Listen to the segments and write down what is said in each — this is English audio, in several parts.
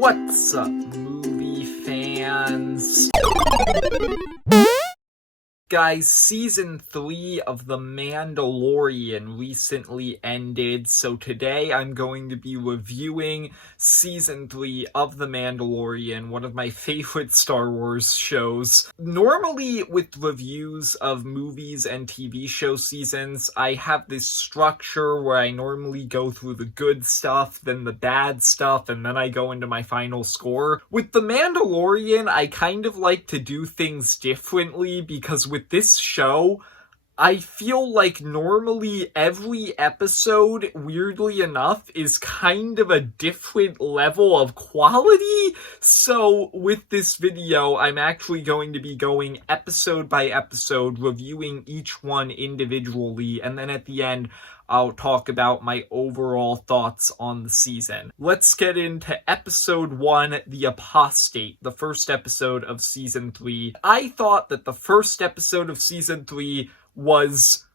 What's up, movie fans? Guys, Season 3 of The Mandalorian recently ended, so today I'm going to be reviewing Season 3 of The Mandalorian, one of my favorite Star Wars shows. Normally, with reviews of movies and TV show seasons, I have this structure where I normally go through the good stuff, then the bad stuff, and then I go into my final score. With The Mandalorian, I kind of like to do things differently, because with this show, I feel like normally every episode, weirdly enough, is kind of a different level of quality. So with this video, I'm actually going to be going episode by episode, reviewing each one individually, and then at the end, I'll talk about my overall thoughts on the season. Let's get into episode 1, The Apostate, the first episode of season 3. I thought that the first episode of season 3 was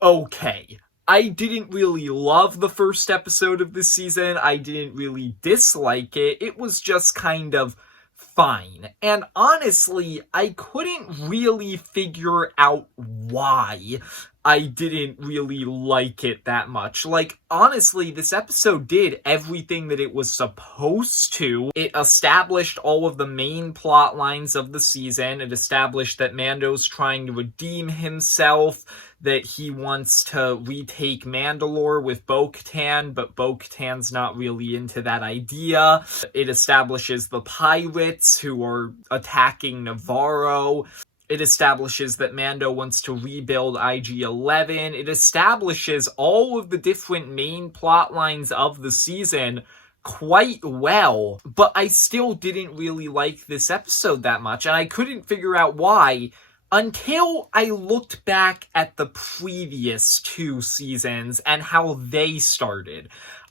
okay. I didn't really love the first episode of this season. I didn't really dislike it. It was just kind of fine. And honestly, I couldn't really figure out why I didn't really like it that much. Like, honestly, this episode did everything that it was supposed to. It established all of the main plot lines of the season. It established that Mando's trying to redeem himself, that he wants to retake Mandalore with Bo-Katan, but Bo-Katan's not really into that idea. It establishes the pirates who are attacking Navarro. It establishes that Mando wants to rebuild IG-11. It establishes all of the different main plot lines of the season quite well, but I still didn't really like this episode that much, and I couldn't figure out why until I looked back at the previous 2 seasons and how they started.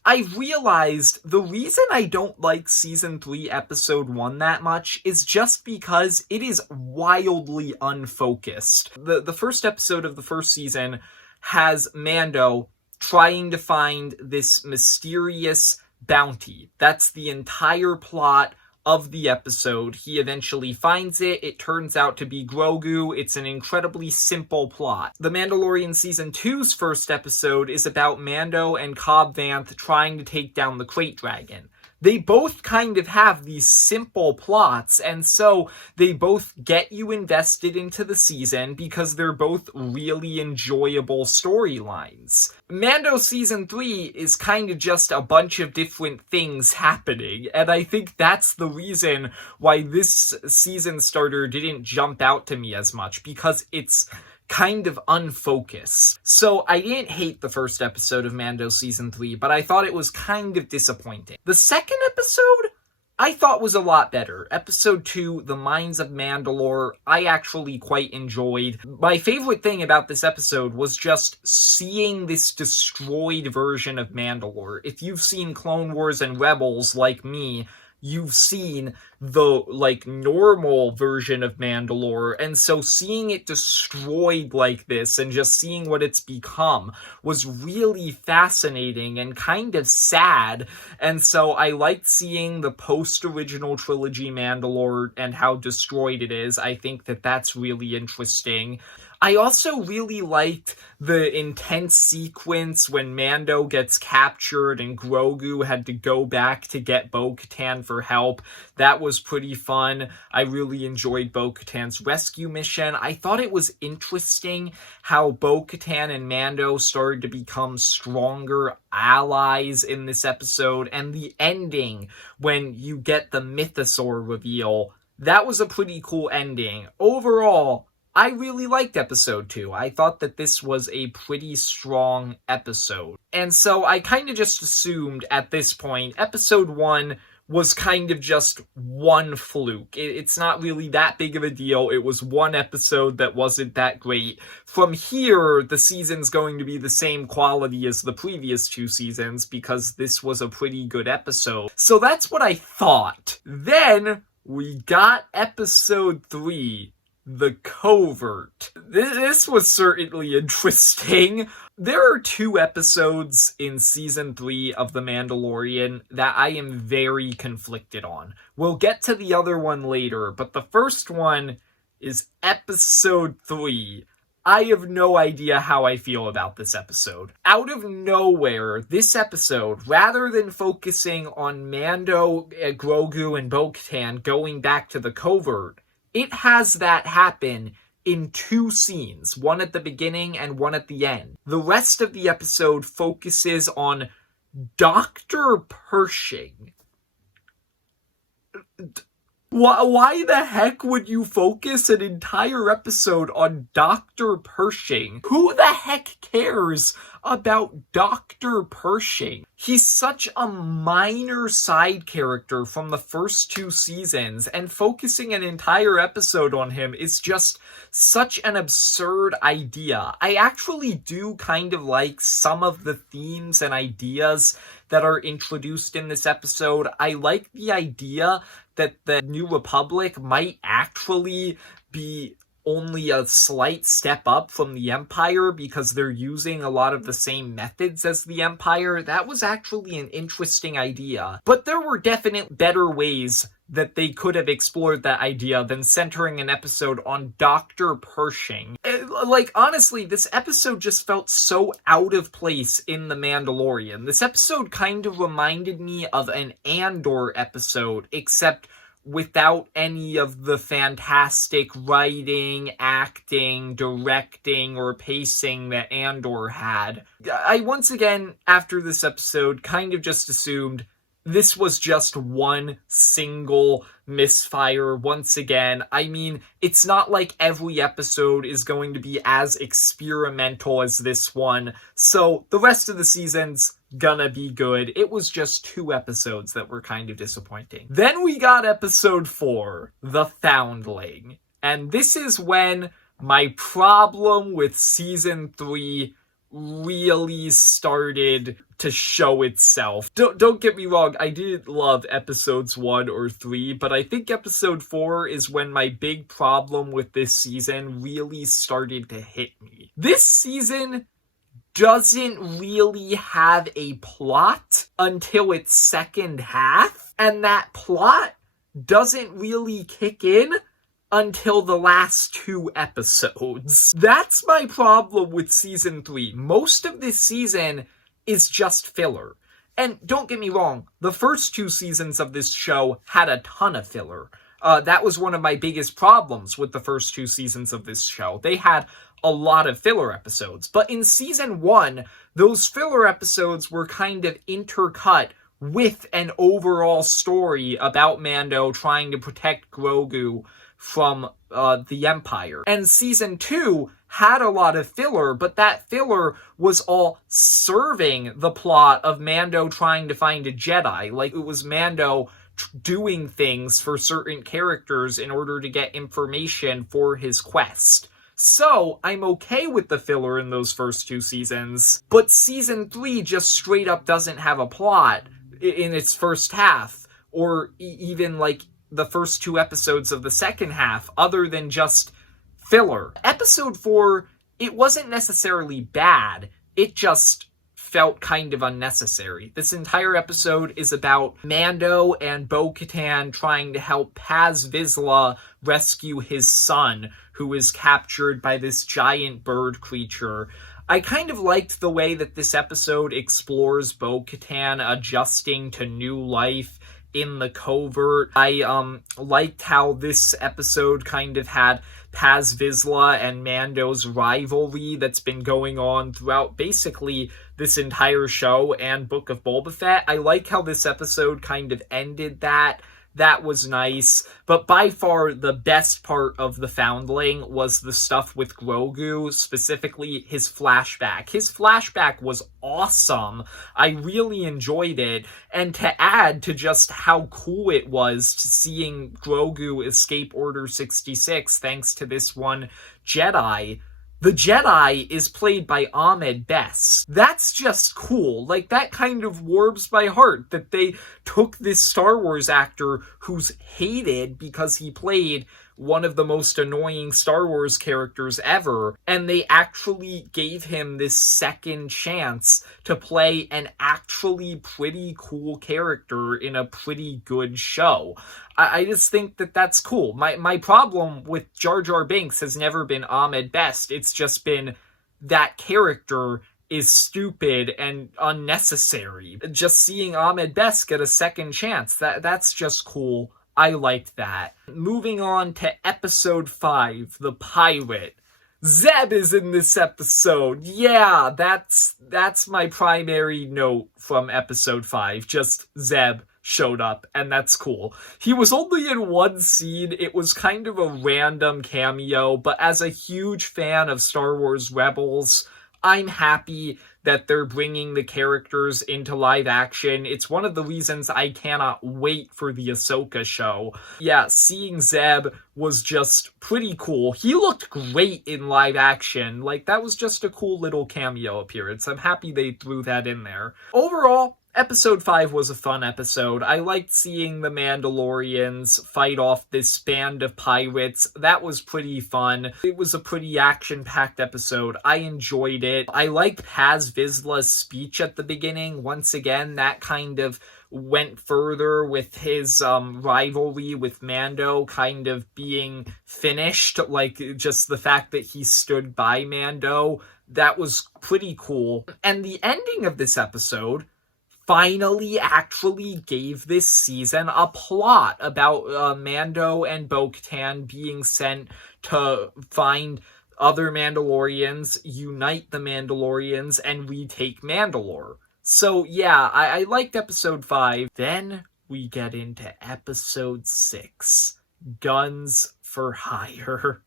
I realized the reason I don't like Season 3 Episode 1 that much is just because it is wildly unfocused. The first episode of the first season has Mando trying to find this mysterious bounty. That's the entire plot of the episode. He eventually finds it. It turns out to be Grogu. It's an incredibly simple plot. The Mandalorian Season 2's first episode is about Mando and Cobb Vanth trying to take down the Krayt Dragon. They both kind of have these simple plots, and so they both get you invested into the season because they're both really enjoyable storylines. Mando Season 3 is kind of just a bunch of different things happening, and I think that's the reason why this season starter didn't jump out to me as much, because it's kind of unfocused. So I didn't hate the first episode of Mando Season 3, but I thought it was kind of disappointing. The second episode, I thought was a lot better. Episode 2, The Mines of Mandalore, I actually quite enjoyed. My favorite thing about this episode was just seeing this destroyed version of Mandalore. If you've seen Clone Wars and Rebels like me, you've seen the, normal version of Mandalore, and so seeing it destroyed like this and just seeing what it's become was really fascinating and kind of sad, and so I liked seeing the post-original trilogy Mandalore and how destroyed it is. I think that that's really interesting. I also really liked the intense sequence when Mando gets captured and Grogu had to go back to get Bo-Katan for help. That was pretty fun. I really enjoyed Bo-Katan's rescue mission. I thought it was interesting how Bo-Katan and Mando started to become stronger allies in this episode, and the ending when you get the Mythosaur reveal. That was a pretty cool ending. Overall, I really liked episode 2. I thought that this was a pretty strong episode. And so I kind of just assumed at this point, episode 1 was kind of just one fluke. It's not really that big of a deal. It was one episode that wasn't that great. From here, the season's going to be the same quality as the previous 2 seasons because this was a pretty good episode. So that's what I thought. Then we got episode 3. The Covert. This was certainly interesting. There are 2 episodes in season 3 of The Mandalorian that I am very conflicted on. We'll get to the other one later, but the first one is episode 3. I have no idea how I feel about this episode. Out of nowhere, this episode, rather than focusing on Mando, Grogu, and Bo-Katan going back to the covert, it has that happen in 2 scenes, one at the beginning and one at the end. The rest of the episode focuses on Dr. Pershing. Why the heck would you focus an entire episode on Dr. Pershing? Who the heck cares about Dr. Pershing? He's such a minor side character from the first 2 seasons, and focusing an entire episode on him is just such an absurd idea. I actually do kind of like some of the themes and ideas that are introduced in this episode. I like the idea that the New Republic might actually be only a slight step up from the Empire because they're using a lot of the same methods as the Empire. That was actually an interesting idea. But there were definite better ways that they could have explored that idea than centering an episode on Dr. Pershing. Honestly, this episode just felt so out of place in The Mandalorian. This episode kind of reminded me of an Andor episode, except without any of the fantastic writing, acting, directing, or pacing that Andor had. I once again, after this episode, kind of just assumed this was just one single misfire once again. I mean, it's not like every episode is going to be as experimental as this one, so the rest of the season's gonna be good. It was just 2 episodes that were kind of disappointing. Then we got episode 4, The Foundling. And this is when my problem with season 3 really started to show itself. Don't get me wrong, I didn't love episodes 1 or 3, but I think episode 4 is when my big problem with this season really started to hit me. This season doesn't really have a plot until its second half, and that plot doesn't really kick in until the last 2 episodes. That's my problem with season 3. Most of this season is just filler. And don't get me wrong, the first 2 seasons of this show had a ton of filler. That was one of my biggest problems with the first 2 seasons of this show. They had a lot of filler episodes. But in season 1, those filler episodes were kind of intercut with an overall story about Mando trying to protect Grogu from the Empire. And season 2 had a lot of filler, but that filler was all serving the plot of Mando trying to find a Jedi. Like, it was Mando doing things for certain characters in order to get information for his quest. So, I'm okay with the filler in those first 2 seasons, but season 3 just straight up doesn't have a plot in its first half, or even like the first 2 episodes of the second half, other than just filler. Episode 4, it wasn't necessarily bad, it just felt kind of unnecessary. This entire episode is about Mando and Bo-Katan trying to help Paz Vizsla rescue his son, who is captured by this giant bird creature. I kind of liked the way that this episode explores Bo-Katan adjusting to new life in the covert. I liked how this episode kind of had Paz Vizsla and Mando's rivalry that's been going on throughout basically this entire show and Book of Boba Fett. I like how this episode kind of ended that. That was nice, but by far the best part of The Foundling was the stuff with Grogu, specifically his flashback. His flashback was awesome. I really enjoyed it, and to add to just how cool it was to seeing Grogu escape Order 66 thanks to this one Jedi, the Jedi is played by Ahmed Best. That's just cool. Like, that kind of warms my heart that they took this Star Wars actor who's hated because he played one of the most annoying Star Wars characters ever, and they actually gave him this second chance to play an actually pretty cool character in a pretty good show. I just think that that's cool. My problem with Jar Jar Binks has never been Ahmed Best. It's just been that character is stupid and unnecessary. Just seeing Ahmed Best get a second chance, that's just cool. I liked that. Moving on to episode 5, The Pirate. Zeb is in this episode. Yeah, that's my primary note from episode 5. Just Zeb showed up, and that's cool. He was only in one scene. It was kind of a random cameo, but as a huge fan of Star Wars Rebels, I'm happy that they're bringing the characters into live action. It's one of the reasons I cannot wait for the Ahsoka show. Yeah, seeing Zeb was just pretty cool. He looked great in live action. Like, that was just a cool little cameo appearance. I'm happy they threw that in there. Overall, Episode 5 was a fun episode. I liked seeing the Mandalorians fight off this band of pirates. That was pretty fun. It was a pretty action-packed episode. I enjoyed it. I liked Paz Vizsla's speech at the beginning. Once again, that kind of went further with his rivalry with Mando kind of being finished. Like, just the fact that he stood by Mando. That was pretty cool. And the ending of this episode finally actually gave this season a plot about Mando and Bo-Katan being sent to find other Mandalorians, unite the Mandalorians, and retake Mandalore. So yeah, I liked episode 5. Then we get into episode 6, Guns for Hire.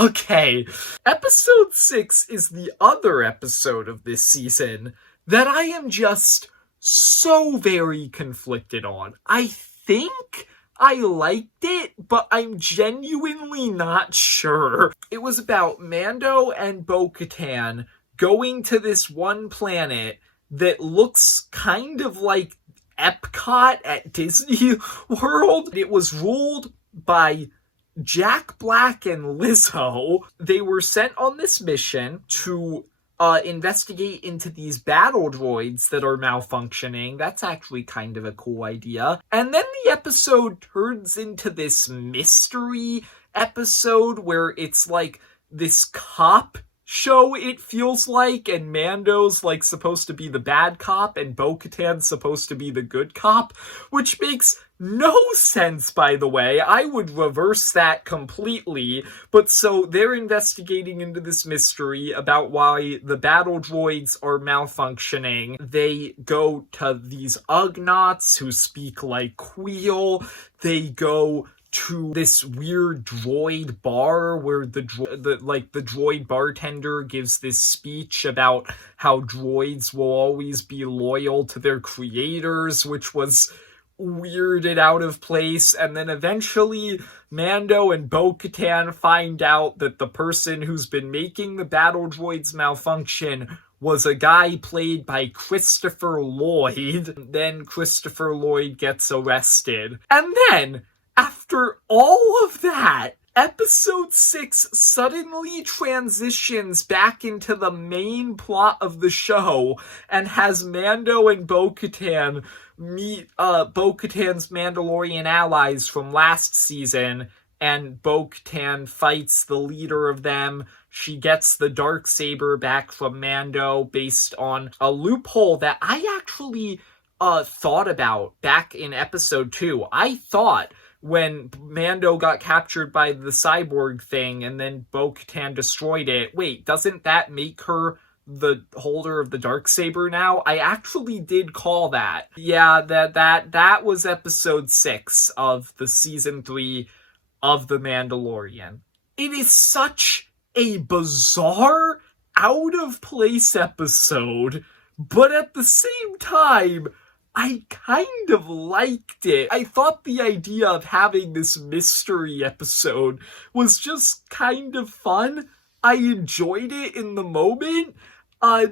Okay, episode 6 is the other episode of this season that I am just so very conflicted on. I think I liked it, but I'm genuinely not sure. It was about Mando and Bo-Katan going to this one planet that looks kind of like Epcot at Disney World. It was ruled by Jack Black and Lizzo. They were sent on this mission to investigate into these battle droids that are malfunctioning. That's actually kind of a cool idea. And then the episode turns into this mystery episode where it's like this cop show, it feels like, and Mando's like supposed to be the bad cop and Bo-Katan's supposed to be the good cop, which makes no sense, by the way. I would reverse that completely. But so they're investigating into this mystery about why the battle droids are malfunctioning. They go to these Ugnaughts who speak like Queel. They go to this weird droid bar where the droid bartender gives this speech about how droids will always be loyal to their creators, which was weird and out of place. And then eventually Mando and Bo-Katan find out that the person who's been making the battle droids malfunction was a guy played by Christopher Lloyd. Then Christopher Lloyd gets arrested. And then, after all of that, episode 6 suddenly transitions back into the main plot of the show and has Mando and Bo-Katan meet Bo-Katan's Mandalorian allies from last season, and Bo-Katan fights the leader of them. She gets the Darksaber back from Mando based on a loophole that I actually thought about back in episode 2. I thought when Mando got captured by the cyborg thing and then Bo-Katan destroyed it, wait, doesn't that make her the holder of the Darksaber now? I actually did call that. Yeah, that was episode 6 of the season 3 of The Mandalorian. It is such a bizarre, out of place episode, but at the same time, I kind of liked it. I thought the idea of having this mystery episode was just kind of fun. I enjoyed it in the moment. I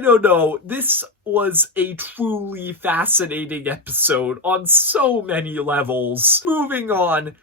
don't know. This was a truly fascinating episode on so many levels. Moving on,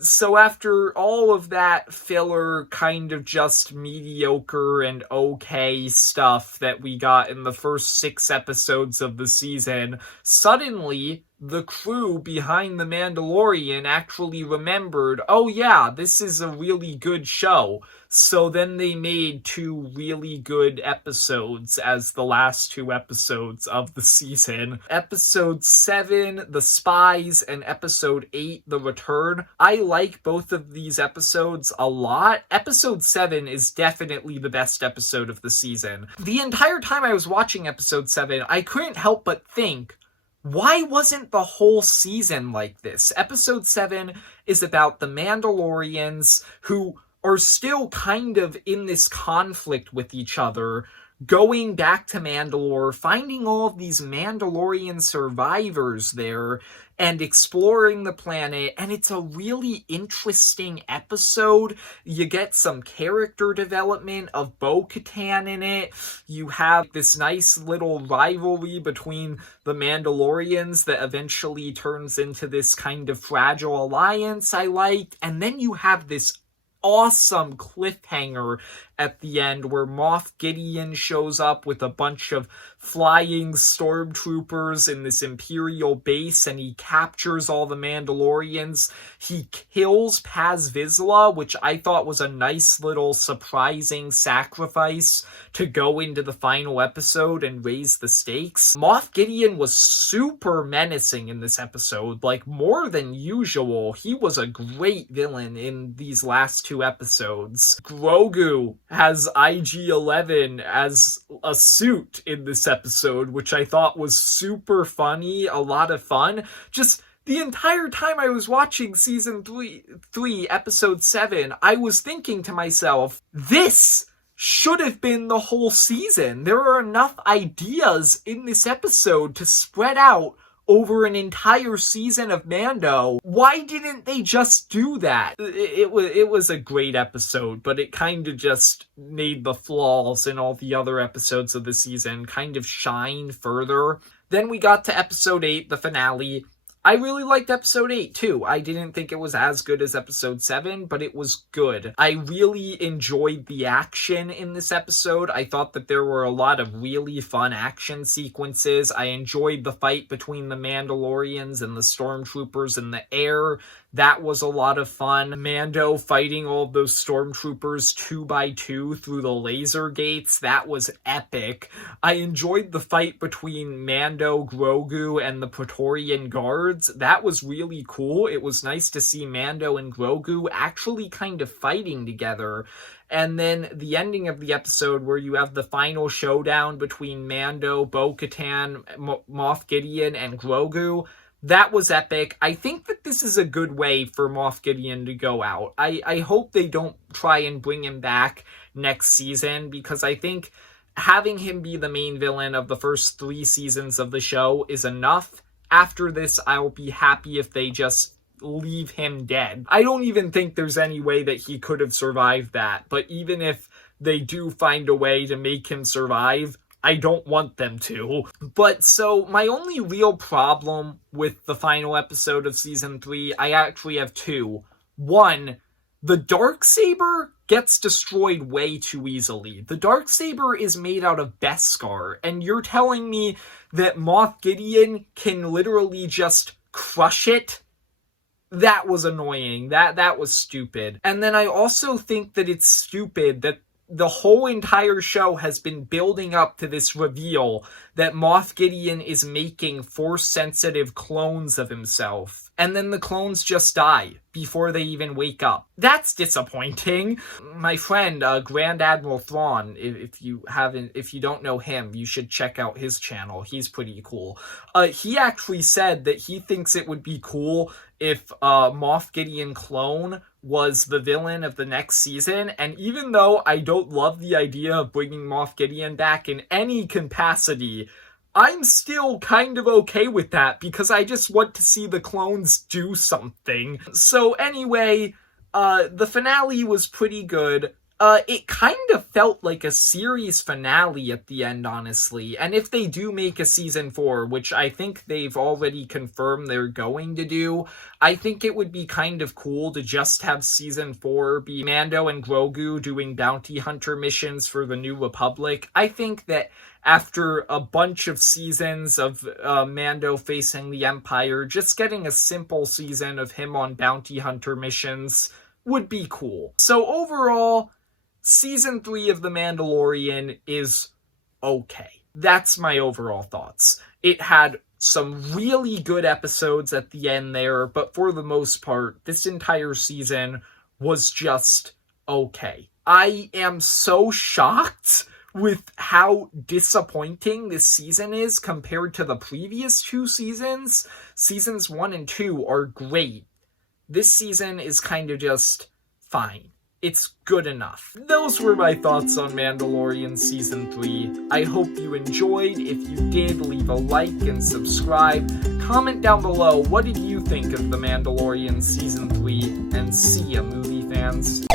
So after all of that filler, kind of just mediocre and okay stuff that we got in the first 6 episodes of the season, suddenly the crew behind The Mandalorian actually remembered, oh yeah, this is a really good show. So then they made 2 really good episodes as the last 2 episodes of the season. Episode 7, The Spies, and Episode 8, The Return. I like both of these episodes a lot. Episode 7 is definitely the best episode of the season. The entire time I was watching Episode 7, I couldn't help but think, why wasn't the whole season like this? Episode 7 is about the Mandalorians who are still kind of in this conflict with each other, going back to Mandalore, finding all of these Mandalorian survivors there, and exploring the planet, and it's a really interesting episode. You get some character development of Bo-Katan in it. You have this nice little rivalry between the Mandalorians that eventually turns into this kind of fragile alliance I liked, and then you have this awesome cliffhanger at the end where Moff Gideon shows up with a bunch of flying stormtroopers in this Imperial base, and he captures all the Mandalorians. He kills Paz Vizsla, which I thought was a nice little surprising sacrifice to go into the final episode and raise the stakes. Moff Gideon was super menacing in this episode, like more than usual. He was a great villain in these last 2 episodes. Grogu has IG-11 as a suit in this episode, which I thought was super funny, a lot of fun. Just the entire time I was watching season 3, episode 7, I was thinking to myself, this should have been the whole season. There are enough ideas in this episode to spread out over an entire season of Mando. Why didn't they just do that? It was a great episode, but it kind of just made the flaws in all the other episodes of the season kind of shine further. Then we got to episode 8, the finale. I really liked episode 8 too. I didn't think it was as good as episode 7, but it was good. I really enjoyed the action in this episode. I thought that there were a lot of really fun action sequences. I enjoyed the fight between the Mandalorians and the Stormtroopers in the air. That was a lot of fun. Mando fighting all of those stormtroopers 2 by 2 through the laser gates. That was epic. I enjoyed the fight between Mando, Grogu, and the Praetorian Guards. That was really cool. It was nice to see Mando and Grogu actually kind of fighting together. And then the ending of the episode where you have the final showdown between Mando, Bo-Katan, Moff Gideon, and Grogu. That was epic. I think that this is a good way for Moff Gideon to go out. I hope they don't try and bring him back next season, because I think having him be the main villain of the first 3 seasons of the show is enough. After this, I'll be happy if they just leave him dead. I don't even think there's any way that he could have survived that, but even if they do find a way to make him survive, I don't want them to. But so my only real problem with the final episode of season 3, I actually have 2. 1, the Darksaber gets destroyed way too easily. The Darksaber is made out of Beskar, and you're telling me that Moff Gideon can literally just crush it? That was annoying. That was stupid. And then I also think that it's stupid that the whole entire show has been building up to this reveal that Moff Gideon is making Force-sensitive clones of himself, and then the clones just die before they even wake up. That's disappointing. My friend, Grand Admiral Thrawn, if you don't know him, you should check out his channel. He's pretty cool. He actually said that he thinks it would be cool if Moff Gideon clone was the villain of the next season, and even though I don't love the idea of bringing Moff Gideon back in any capacity, I'm still kind of okay with that, because I just want to see the clones do something. So anyway, the finale was pretty good. it kind of felt like a series finale at the end, honestly. And if they do make a season 4, which I think they've already confirmed they're going to do, I think it would be kind of cool to just have season 4 be Mando and Grogu doing bounty hunter missions for the New Republic. I think that after a bunch of seasons of Mando facing the Empire, just getting a simple season of him on bounty hunter missions would be cool. So overall, Season 3 of The Mandalorian is okay. That's my overall thoughts. It had some really good episodes at the end there, but for the most part, this entire season was just okay. I am so shocked with how disappointing this season is compared to the previous 2 seasons. Seasons 1 and 2 are great. This season is kind of just fine. It's good enough. Those were my thoughts on Mandalorian Season 3. I hope you enjoyed. If you did, leave a like and subscribe. Comment down below, what did you think of The Mandalorian Season 3? And see ya, movie fans.